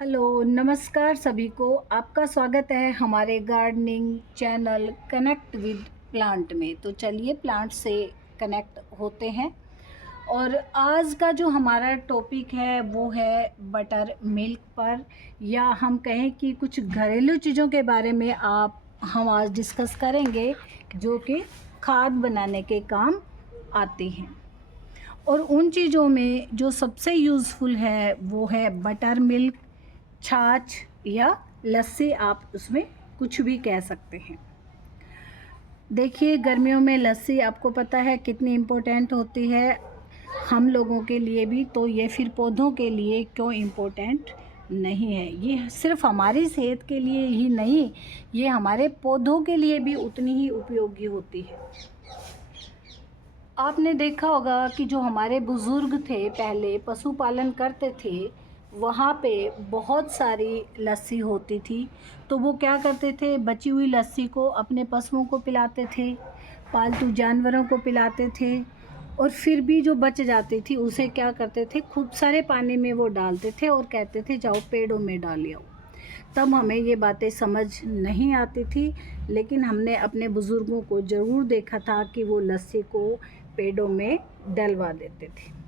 Hello, नमस्कार सभी को। आपका स्वागत है हमारे gardening channel connect with plant में। तो चलिए प्लांट से कनेक्ट होते हैं। और आज का जो हमारा टॉपिक है वो है बटर मिल्क पर, या हम कहें कि कुछ घरेलू चीज़ों के बारे में हम आज डिस्कस करेंगे जो कि खाद बनाने के काम आती हैं। और उन चीज़ों में जो सबसे यूज़फुल है वो है बटर मिल्क, छाछ या लस्सी। आप उसमें कुछ भी कह सकते हैं। देखिए, गर्मियों में लस्सी आपको पता है कितनी इम्पोर्टेंट होती है हम लोगों के लिए भी, तो ये फिर पौधों के लिए क्यों इम्पोर्टेंट नहीं है। ये सिर्फ हमारी सेहत के लिए ही नहीं, ये हमारे पौधों के लिए भी उतनी ही उपयोगी होती है। आपने देखा होगा कि जो हमारे बुज़ुर्ग थे पहले पशुपालन करते थे, वहाँ पे बहुत सारी लस्सी होती थी। तो वो क्या करते थे, बची हुई लस्सी को अपने पशुओं को पिलाते थे, पालतू जानवरों को पिलाते थे। और फिर भी जो बच जाती थी उसे क्या करते थे, खूब सारे पानी में वो डालते थे और कहते थे जाओ पेड़ों में डाल आओ। तब हमें ये बातें समझ नहीं आती थी, लेकिन हमने अपने बुज़ुर्गों को ज़रूर देखा था कि वो लस्सी को पेड़ों में डलवा देते थे।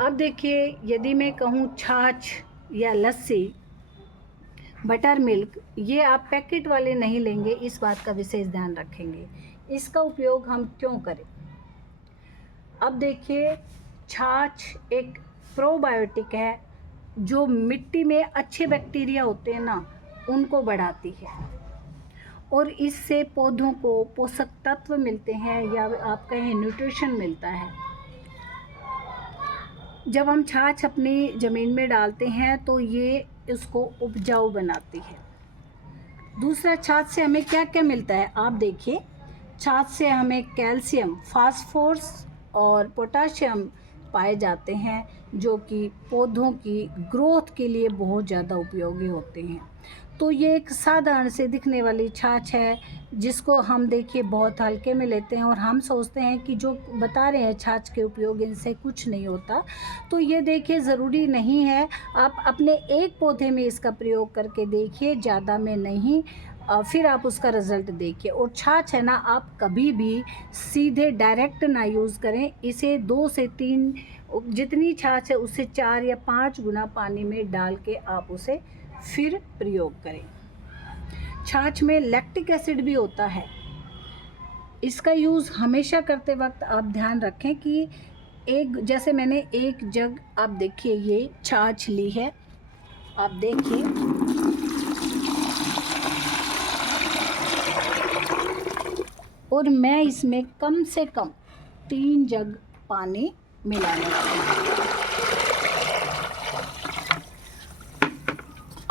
अब देखिए, यदि मैं कहूँ छाछ या लस्सी, बटर मिल्क, ये आप पैकेट वाले नहीं लेंगे, इस बात का विशेष ध्यान रखेंगे। इसका उपयोग हम क्यों करें। अब देखिए, छाछ एक प्रोबायोटिक है जो मिट्टी में अच्छे बैक्टीरिया होते हैं ना, उनको बढ़ाती है और इससे पौधों को पोषक तत्व मिलते हैं, या आप कहें न्यूट्रिशन मिलता है। जब हम छाछ अपनी ज़मीन में डालते हैं तो ये उसको उपजाऊ बनाती है। दूसरा, छाछ से हमें क्या क्या मिलता है आप देखिए। छाछ से हमें कैल्शियम, फास्फोरस और पोटाशियम पाए जाते हैं, जो कि पौधों की ग्रोथ के लिए बहुत ज़्यादा उपयोगी होते हैं। तो ये एक साधारण से दिखने वाली छाछ है जिसको हम देखिए बहुत हल्के में लेते हैं और हम सोचते हैं कि जो बता रहे हैं छाछ के उपयोग, इनसे कुछ नहीं होता। तो ये देखिए ज़रूरी नहीं है। आप अपने एक पौधे में इसका प्रयोग करके देखिए, ज़्यादा में नहीं, फिर आप उसका रिज़ल्ट देखिए। और छाछ है ना, आप कभी भी सीधे डायरेक्ट ना यूज़ करें। इसे 2 से 3, जितनी छाछ है उससे 4 या 5 गुना पानी में डाल के आप उसे फिर प्रयोग करें। छाछ में लैक्टिक एसिड भी होता है। इसका यूज़ हमेशा करते वक्त आप ध्यान रखें कि जैसे मैंने एक जग, आप देखिए ये छाछ ली है, आप देखिए और मैं इसमें कम से कम 3 जग पानी मिलाने वाली हूँ।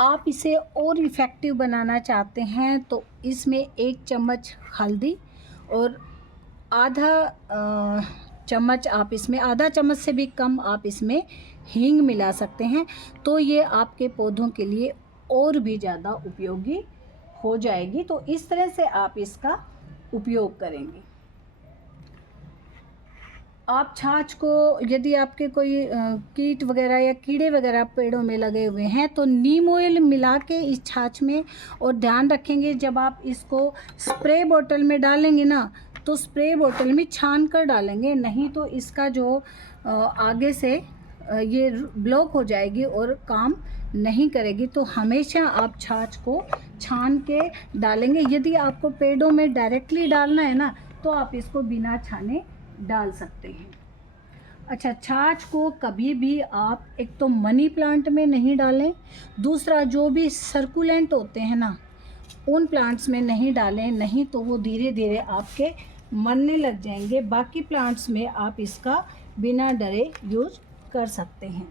आप इसे और इफ़ेक्टिव बनाना चाहते हैं तो इसमें 1 चम्मच हल्दी और चम्मच, आप इसमें आधा चम्मच से भी कम आप इसमें हींग मिला सकते हैं। तो ये आपके पौधों के लिए और भी ज़्यादा उपयोगी हो जाएगी। तो इस तरह से आप इसका उपयोग करेंगे। आप छाछ को, यदि आपके कोई कीट वगैरह या कीड़े वगैरह पेड़ों में लगे हुए हैं तो नीम ऑयल मिला के इस छाछ में, और ध्यान रखेंगे जब आप इसको स्प्रे बोतल में डालेंगे ना, तो स्प्रे बोतल में छान कर डालेंगे, नहीं तो इसका जो आगे से ये ब्लॉक हो जाएगी और काम नहीं करेगी। तो हमेशा आप छाछ को छान के डालेंगे। यदि आपको पेड़ों में डायरेक्टली डालना है ना, तो आप इसको बिना छाने डाल सकते हैं। अच्छा, छाछ को कभी भी आप एक तो मनी प्लांट में नहीं डालें, दूसरा जो भी सर्कुलेंट होते हैं ना, उन प्लांट्स में नहीं डालें, नहीं तो वो धीरे धीरे आपके मरने लग जाएंगे। बाकी प्लांट्स में आप इसका बिना डरे यूज कर सकते हैं।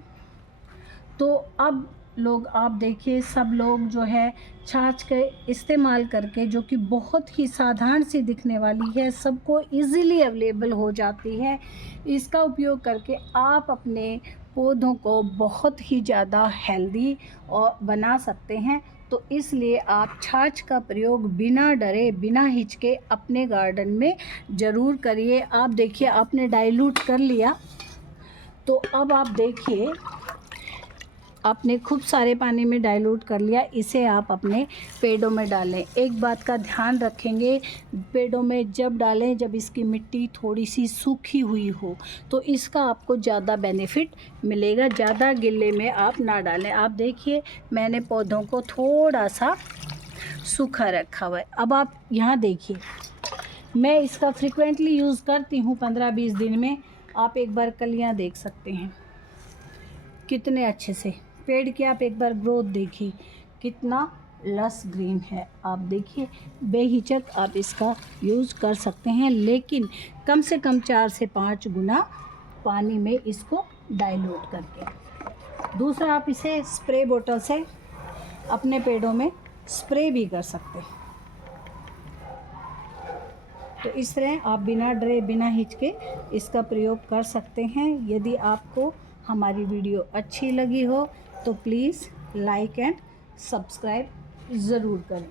तो अब लोग, आप देखिए, सब लोग जो है छाछ के इस्तेमाल करके, जो कि बहुत ही साधारण सी दिखने वाली है, सबको इजीली अवेलेबल हो जाती है, इसका उपयोग करके आप अपने पौधों को बहुत ही ज़्यादा हेल्दी और बना सकते हैं। तो इसलिए आप छाछ का प्रयोग बिना डरे, बिना हिचके अपने गार्डन में ज़रूर करिए। आप देखिए, आपने डाइल्यूट कर लिया, तो अब आप देखिए आपने खूब सारे पानी में डाइल्यूट कर लिया, इसे आप अपने पेड़ों में डालें। एक बात का ध्यान रखेंगे, पेड़ों में जब डालें जब इसकी मिट्टी थोड़ी सी सूखी हुई हो, तो इसका आपको ज़्यादा बेनिफिट मिलेगा। ज़्यादा गिल्ले में आप ना डालें। आप देखिए मैंने पौधों को थोड़ा सा सूखा रखा हुआ है। अब आप यहाँ देखिए, मैं इसका फ्रिक्वेंटली यूज़ करती हूँ 15-20 दिन में। आप एक बार कलियाँ देख सकते हैं कितने अच्छे से पेड़ की, आप एक बार ग्रोथ देखिए कितना लस ग्रीन है। आप देखिए बेहिचक आप इसका यूज़ कर सकते हैं, लेकिन कम से कम 4 से 5 गुना पानी में इसको डाइल्यूट करके। दूसरा, आप इसे स्प्रे बोतल से अपने पेड़ों में स्प्रे भी कर सकते हैं। तो इस तरह आप बिना डरे बिना हिचके इसका प्रयोग कर सकते हैं। यदि आपको हमारी वीडियो अच्छी लगी हो तो प्लीज़ लाइक एंड सब्सक्राइब ज़रूर करें।